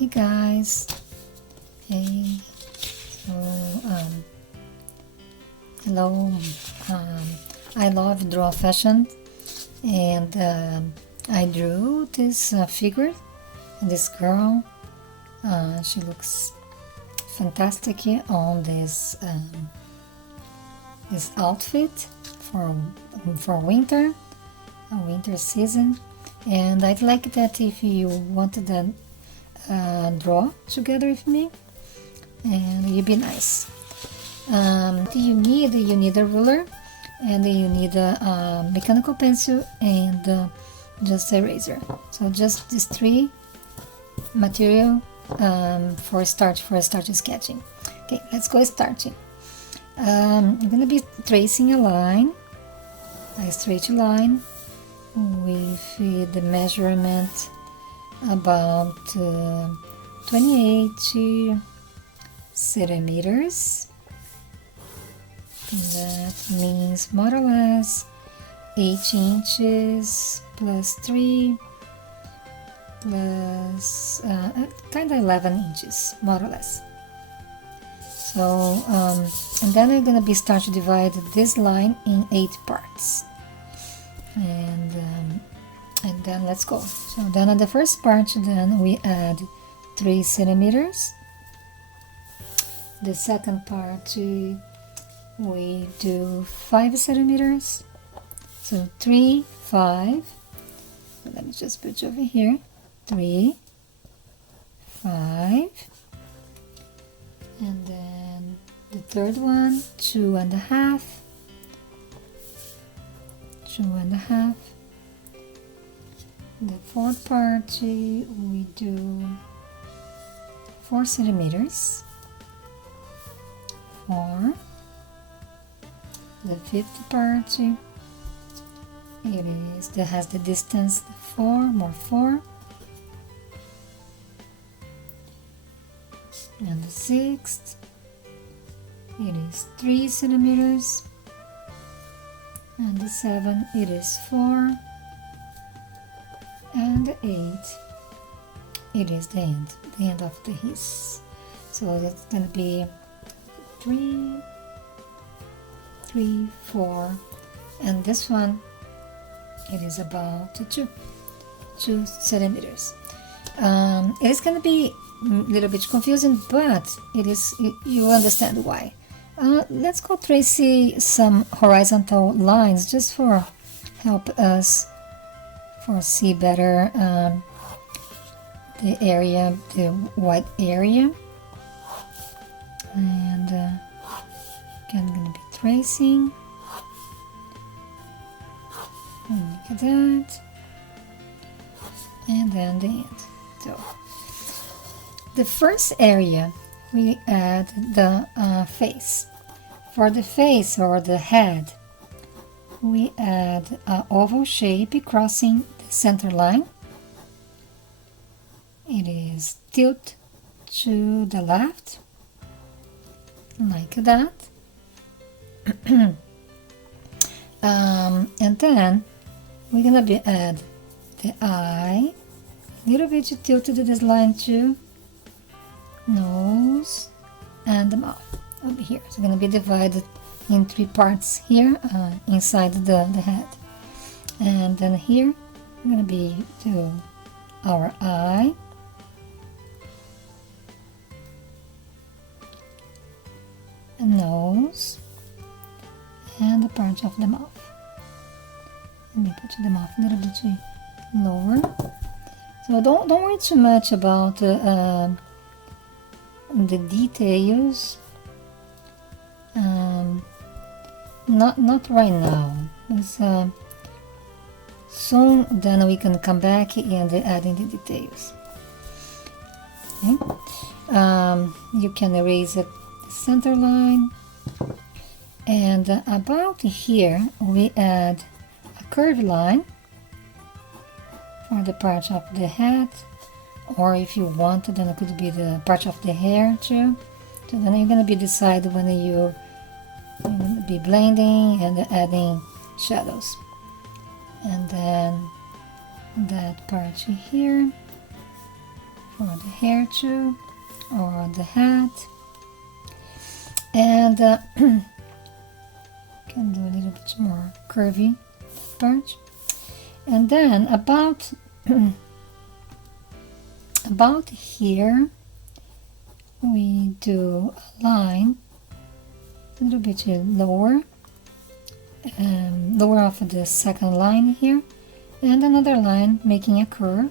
Hey guys, hey, so hello, I love draw fashion, and I drew this figure, this girl. She looks fantastic on this this outfit for winter season, and I'd like that if you wanted to draw together with me, and it'd be nice. You need a ruler, and you need a mechanical pencil and just eraser. So just these three material for start sketching. Okay, let's go starting. I'm gonna be tracing a line, a straight line with the measurement about 28 centimeters. That means more or less 8 inches plus 3 plus kind of 11 inches, more or less. So and then I'm gonna start to divide this line in 8 parts, and then let's go. So then on the first part, then we add 3 centimeters. The second part we do 5 centimeters. So 3, 5. Let me just put it over here. 3, 5, and then the third one 2.5, 2.5. The fourth part we do 4 centimeters, 4. The fifth part that has the distance 4 more 4, and the sixth it is 3 centimeters, and the 7 it is 4, and the 8 it is the end of the piece. So that's gonna be 3, 4, and this one it is about 2 centimeters. It is gonna be a little bit confusing, but you understand why. Let's go trace some horizontal lines just for help us see better the area, the white area, and I'm gonna be tracing. Look at that, and then the end. So the first area we add the face. For the face or the head, we add an oval shape crossing the center line. It is tilt to the left, like that. And then we're gonna add the eye, a little bit tilted to this line too, nose, and the mouth over here. So it's gonna be divided in 3 parts here inside the head, and then here we're gonna do our eye, a nose, and the part of the mouth. Let me put the mouth a little bit lower. So don't worry too much about the details. Not right now. Soon then we can come back and add in the details. Okay? You can erase the center line, and about here we add a curved line for the part of the head, or if you want, then it could be the part of the hair too. So then you're gonna decide when you're gonna be blending and adding shadows. And then that part here for the hair too, or the hat. And can do a little bit more curvy part. And then about about here we do a line a little bit lower, lower off the second line here, and another line making a curve,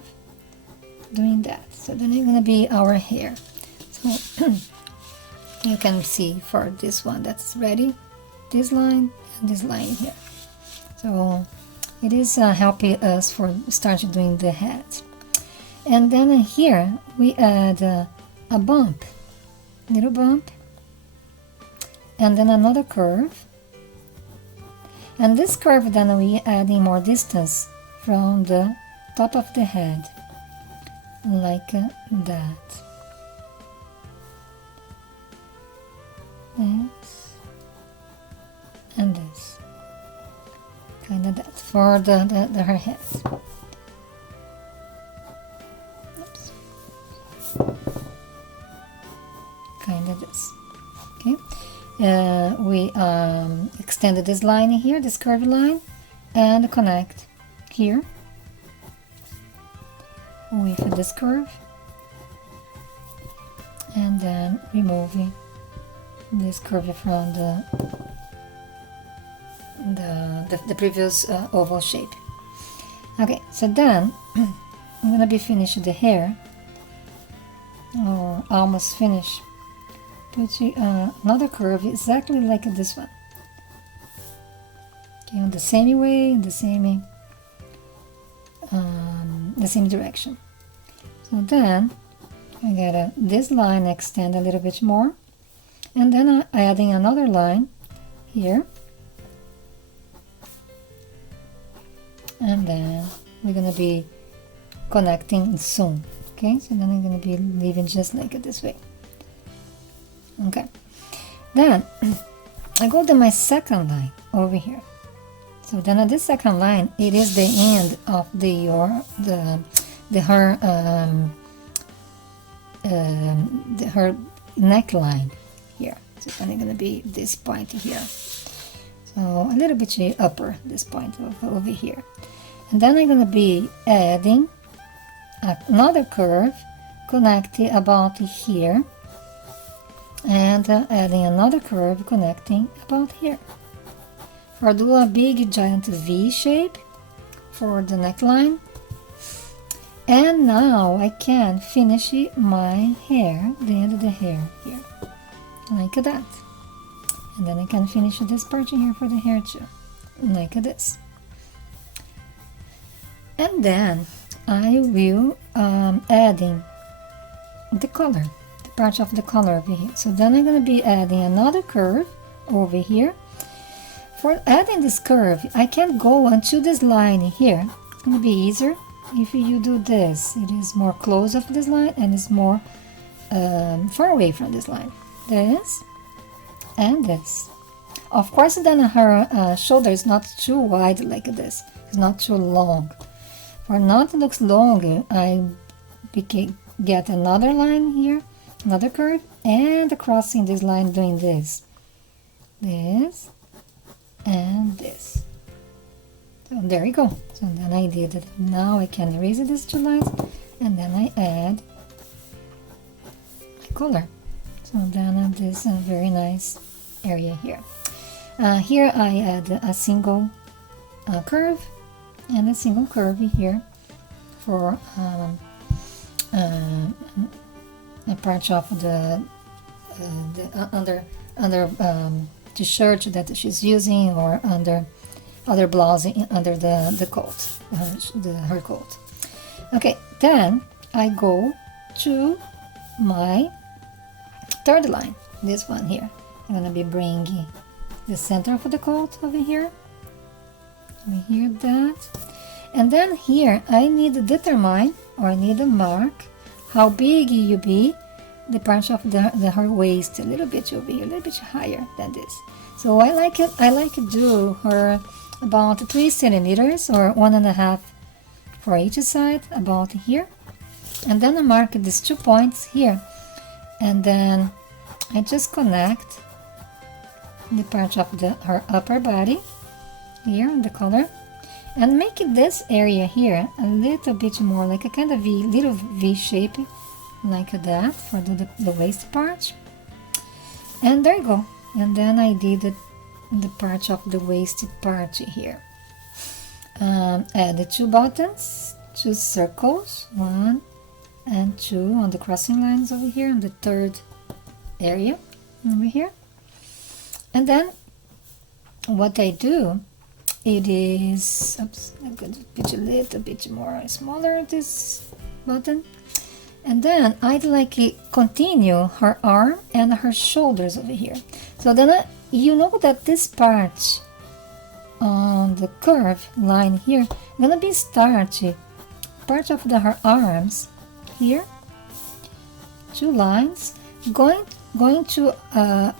doing that. So then it's gonna be our hair. So you can see for this one that's ready, this line and this line here. So it is helping us for starting doing the head. And then here we add a bump, little bump, and then another curve. And this curve then we adding more distance from the top of the head, like that. This and this, kind of that for her head. Oops. Kind of this. Okay. We extended this line here, this curved line, and connect here with this curve, and then removing this curve from the previous oval shape. Okay, so then I'm gonna be finished the hair, or almost finished. Put another curve exactly like this one. Okay, in the same way, in the same direction. So then I get this line extend a little bit more, and then I'm adding another line here, and then we're gonna be connecting soon. Okay, so then I'm gonna be leaving just like this way. Okay, then I go to my second line over here. So then at this second line, it is the end of her neckline here. So then it's gonna be this point here. So a little bit upper, this point over here. And then I'm gonna be adding another curve connecting about here, and adding another curve connecting about here. For do a big giant V shape for the neckline. And now I can finish my hair, the end of the hair here, like that. And then I can finish this part in here for the hair too, like this. And then I will adding the color, the part of the color over here. So then I'm going to be adding another curve over here. For adding this curve, I can go until this line here. It's going to be easier if you do this. It is more close of this line and it's more far away from this line. This and this. Of course, then her shoulder is not too wide like this. It's not too long. For not looks long, I get another line here, another curve, and crossing this line doing this. This and this. So there you go. So then I did it. Now I can erase these two lines, and then I add the color. So then this very nice area here. Here I add a single curve and a single curve here for a part of the under t-shirt that she's using, or under other blouse under the coat, her coat. Okay, then I go to my third line, this one here. I'm gonna be bringing the center of the coat over here, that, and then here I need to determine, or I need to mark how big you be the part of her waist, a little bit over here, a little bit higher than this. So I like to do her about 3 centimeters or 1.5 for each side, about here. and then I mark these 2 points here, and then I just connect the part of her upper body here in the collar, and make this area here a little bit more like a kind of little V shape, like that, for the waist part. And there you go. And then I did the part of the waist part here. Add the 2 buttons, 2 circles, 1 and 2 on the crossing lines over here, in the third area over here. And then what I do, it is, oops, I'm going to put a little bit more smaller this button, and then I'd like to continue her arm and her shoulders over here. So then you know that this part on the curve line here gonna be part of her arms here, 2 lines going to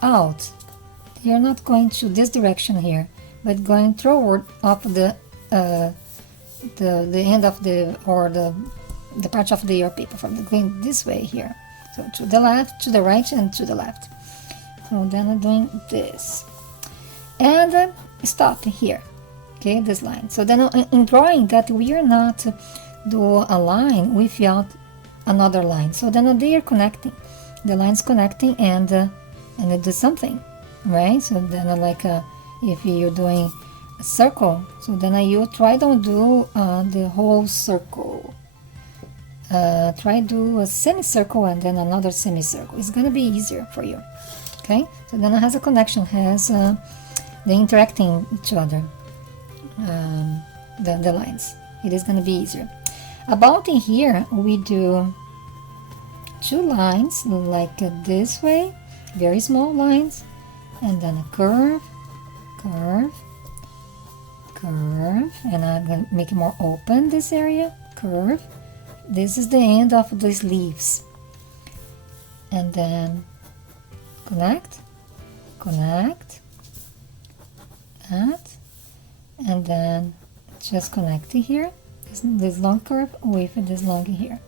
out. You're not going to this direction here, but going toward up the end of the part of the ear paper, from going this way here. So to the left, to the right, and to the left. So then I'm doing this, and stop here. Okay, this line. So then in drawing that, we are not do a line without another line. So then they are connecting, the lines connecting, and it does something, right? So then if you're doing a circle, so then you try don't do the whole circle. Try do a semicircle and then another semicircle. It's gonna be easier for you. Okay, so then it has a connection, has they interacting each other, the lines. It is gonna be easier. About in here, we do 2 lines like this way, very small lines, and then a curve, curve, curve, and I'm gonna make it more open, this area, curve. This is the end of the sleeves, and then connect, connect, that, and then just connect here, this long curve with this long here.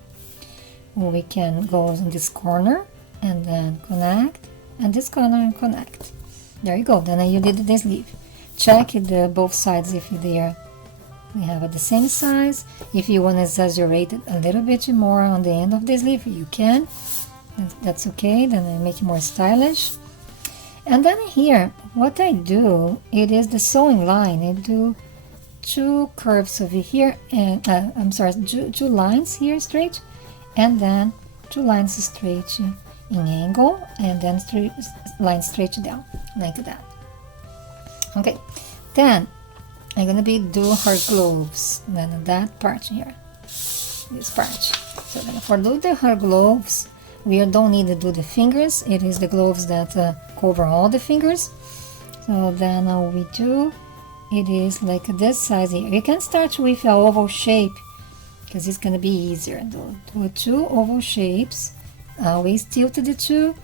We can go in this corner and then connect, and this corner and connect. There you go. Then you did the sleeve. Check both sides if they have the same size. If you want to exaggerate it a little bit more on the end of the sleeve, you can. That's okay. Then I make it more stylish. And then here, what I do, it is the sewing line. I do 2 curves over here, and I'm sorry, 2 lines here straight, and then 2 lines straight in angle, and then 3 lines straight down, like that. Okay, then I'm gonna do her gloves, then that part here, this part. So then for her gloves, we don't need to do the fingers. It is the gloves that cover all the fingers. So then we do, it is like this size here. You can start with an oval shape, because it's gonna be easier. Do 2 oval shapes. Always tilt the 2.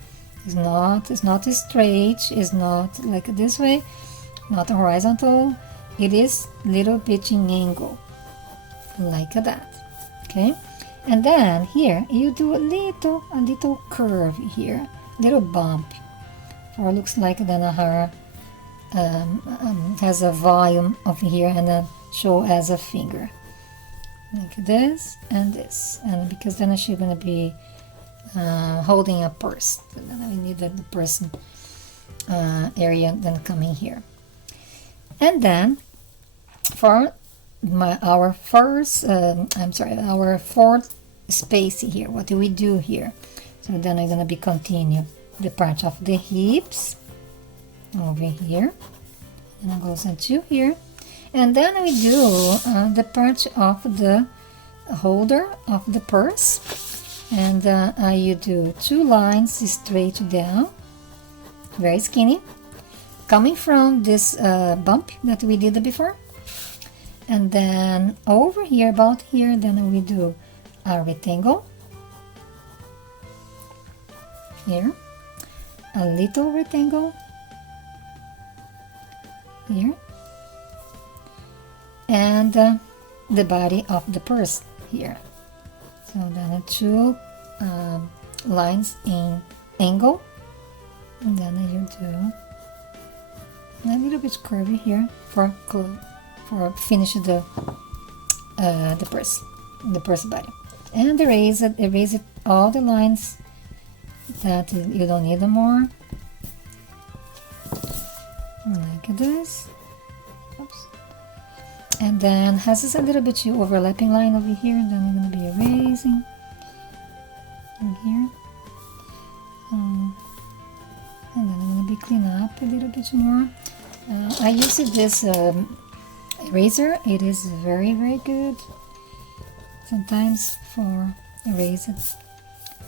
It's not straight. It's not like this way. Not horizontal. It is little bit in angle, like that. Okay, and then here you do a little curve here, little bump, or looks like then her has a volume over here and then show as a finger, like this, and because then she's gonna be holding a purse. So then we need the purse area then coming here, and then for our fourth space here, what do we do here? So then I'm gonna be continue the part of the hips over here, and it goes into here, and then we do the part of the holder of the purse, and you do 2 lines straight down, very skinny, coming from this bump that we did before. And then over here, about here, then we do a rectangle here, a little rectangle here, and the body of the purse here. So then two lines in angle, and then you do a little bit curvy here for finish the purse body, and erase it all the lines that you don't need more, like this. Oops. And then has this a little bit overlapping line over here, then I'm going to be erasing in here, and then I'm going to be clean up a little bit more. I use this eraser. It is very good sometimes for erasing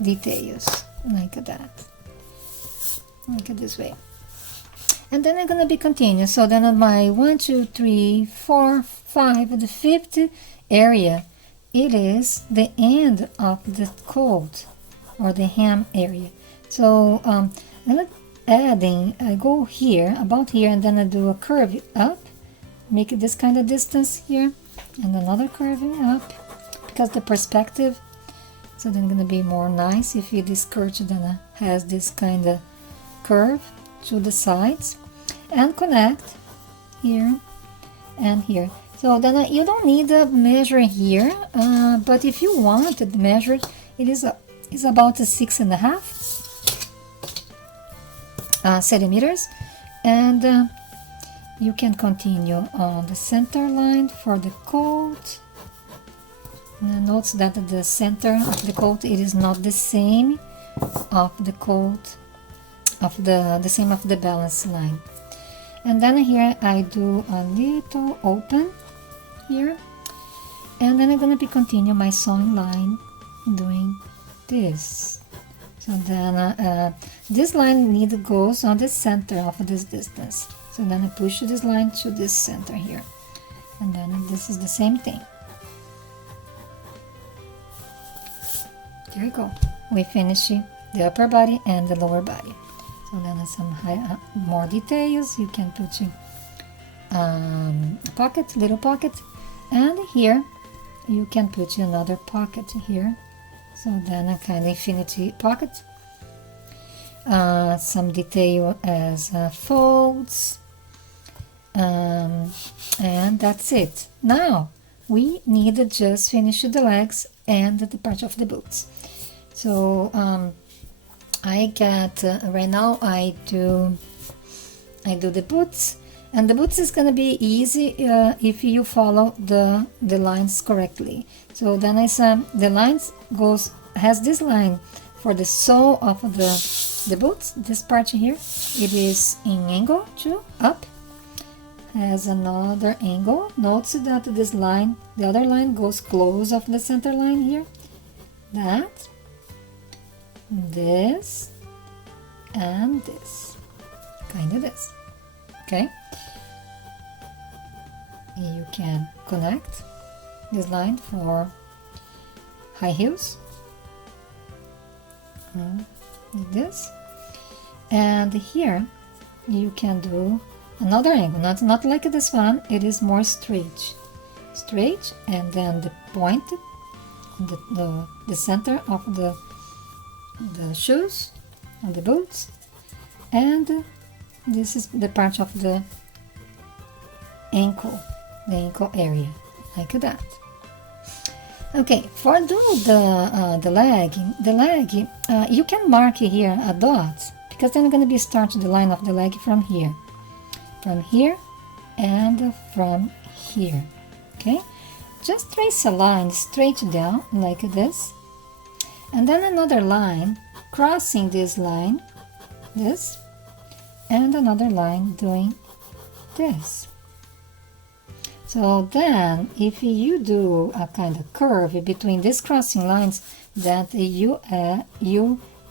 details like that, like this way. And then I'm gonna be continue. So then on my 1, 2, 3, 4, 5, the 5th area, it is the end of the coat or the hem area. So I'm gonna adding, I go here, about here, and then I do a curve up, make it this kind of distance here, and another curving up, because the perspective, so then gonna be more nice if this skirt then has this kind of curve to the sides, and connect here and here. So then you don't need a measure here, but if you want to measure, it is about 6.5 centimeters, and you can continue on the center line for the coat. Notice that the center of the coat, it is not the same of the coat of the same of the balance line. And then here I do a little open here, and then I'm gonna be continue my sewing line doing this. So then this line goes on the center of this distance. So then I push this line to this center here, and then this is the same thing. There you go. We finish the upper body and the lower body. So then some more details. You can put a pocket, little pocket, and here you can put another pocket here. So then a kind of infinity pocket. Some detail as folds, and that's it. Now we need to just finish the legs and the part of the boots. So I get right now I do the boots, and the boots is gonna be easy if you follow the lines correctly. So then the lines has this line for the sole of the boots. This part here, it is in angle to up, has another angle. Notice that this line, the other line goes close of the center line here, that, this, and this, kind of this, okay? You can connect this line for high heels, like this, and here you can do another angle, not like this one. It is more straight, and then the point, the center of the shoes and the boots, and this is the part of the ankle area, like that. Okay, for do the leg, you can mark here a dot, because then I'm going to be starting the line of the leg from here, and from here. Okay, just trace a line straight down like this, and then another line crossing this line, this, and another line doing this. So then if you do a kind of curve between these crossing lines, that you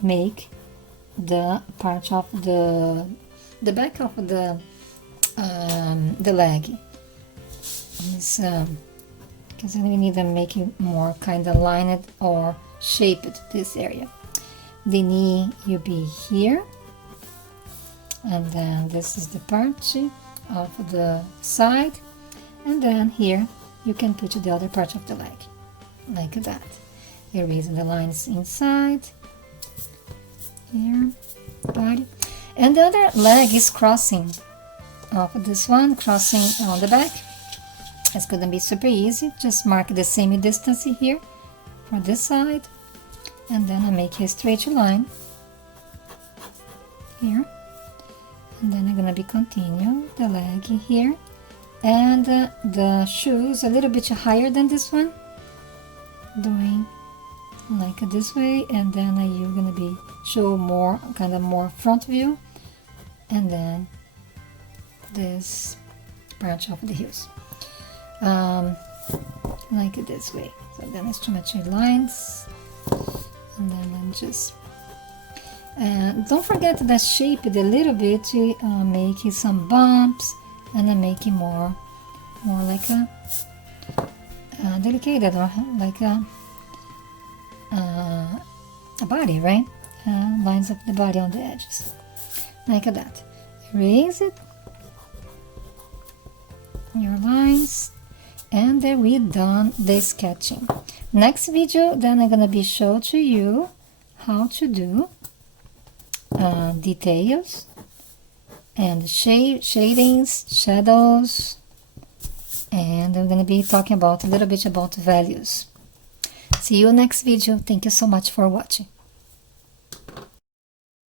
make the part of the back of the leg. Because we need to make it more kind of lined or shaped this area. The knee you be here, and then this is the part of the side, and then here you can put the other part of the leg, like that. erasing the lines inside here, body. And the other leg is crossing off this one, crossing on the back. It's gonna be super easy. Just mark the same distance here for this side, and then I make a straight line here, and then I'm gonna be continue the leg here, and the shoes a little bit higher than this one, doing like this way, and then you're gonna be show more kind of more front view, and then this branch of the heels, like this way. So then I stretch my 2 lines, and then I'm just don't forget that shape it a little bit, making some bumps, and I'm making more like a delicate, like a body, right? Lines up the body on the edges, like that. Erase it, your lines, and then we're done the sketching. Next video, then I'm gonna be show to you how to do details and shadings, shadows, and I'm gonna be talking about a little bit about values. See you next video. Thank you so much for watching.